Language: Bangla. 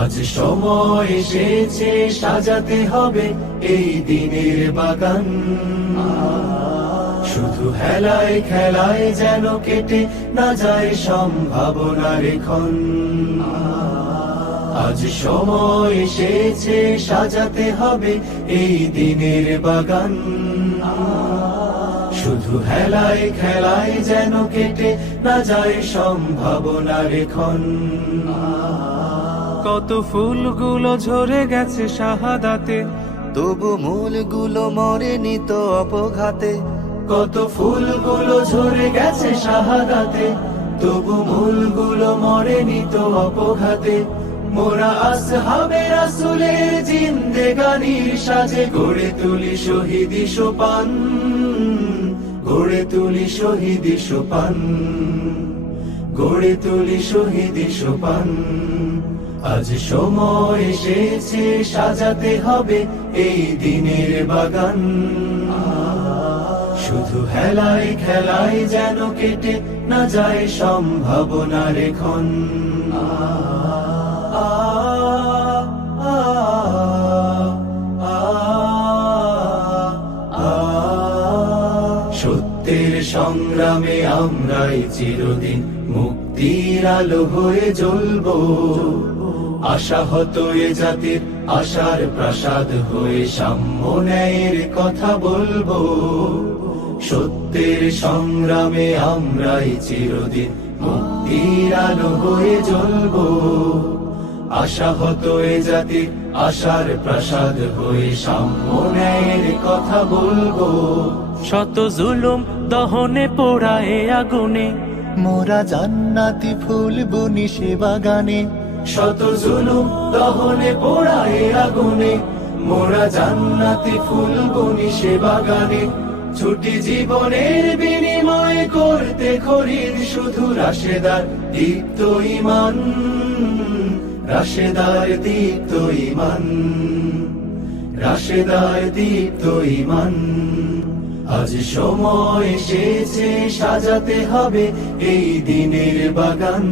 আজ সময় এসেছে সাজাতে হবে এই দিনের বাগান। শুধু হেলায় খেলায় যেন কেটে না যায় সম্ভাবনার ক্ষণ। আজ সময় এসেছে সাজাতে হবে এই দিনের বাগান। শুধু হেলায় খেলায় যেন কেটে না যায় সম্ভাবনার ক্ষণ। কত ফুলগুলো ঝরে গেছে শাহাদাতে, তবু মূলগুলো মরেনি তো অপঘাতে। কত ফুলগুলো ঝরে গেছে শাহাদাতে, তবু মূলগুলো মরেনি তো অপঘাতে। মোরা আসহাবে রাসূলের জিন্দেগানির সাজে গড়ে তুলি শহীদি সোপান, গড়ে তুলি শহীদি সোপান, গড়ে তুলি শহীদি সোপান। আজ সময় এসেছে সাজাতে হবে এই দিনের বাগান। শুধু হেলায় খেলায় যেন কেটে না যায় সম্ভাবনার ক্ষণ। সত্যের সংগ্রামে আমরাই চিরদিন মুক্তির আলো হয়ে জ্বলবো। আশাহত এ জাতির আশার প্রাসাদ হয়ে সাম্য ন্যায়ের কথা বলবো। সত্যের সংগ্রামে আমরাই চিরদিন মুক্তির আলো হয়ে জ্বলবো। আশাহত এ জাতির আশার প্রাসাদ হয়ে সাম্য ন্যায়ের কথা বলবো। শত জুলুম দহনে পোড়ায় আগুনে, মোরা জান্নাতি ফুল বুনি সে বাগানে। শত জুলুম দহনে পোড়ায় আগুনে, মোরা জান্নাতি ফুল বুনি সে বাগানে। ছুটি জীবনের বিনিময় করতে খরিদ শুধু রাশেদার দীপ্ত ঈমান, রাশেদার দীপ্ত ঈমান, রাশেদার দীপ্ত ঈমান। আজ সময় এসেছে সাজাতে হবে এই দিনের বাগান।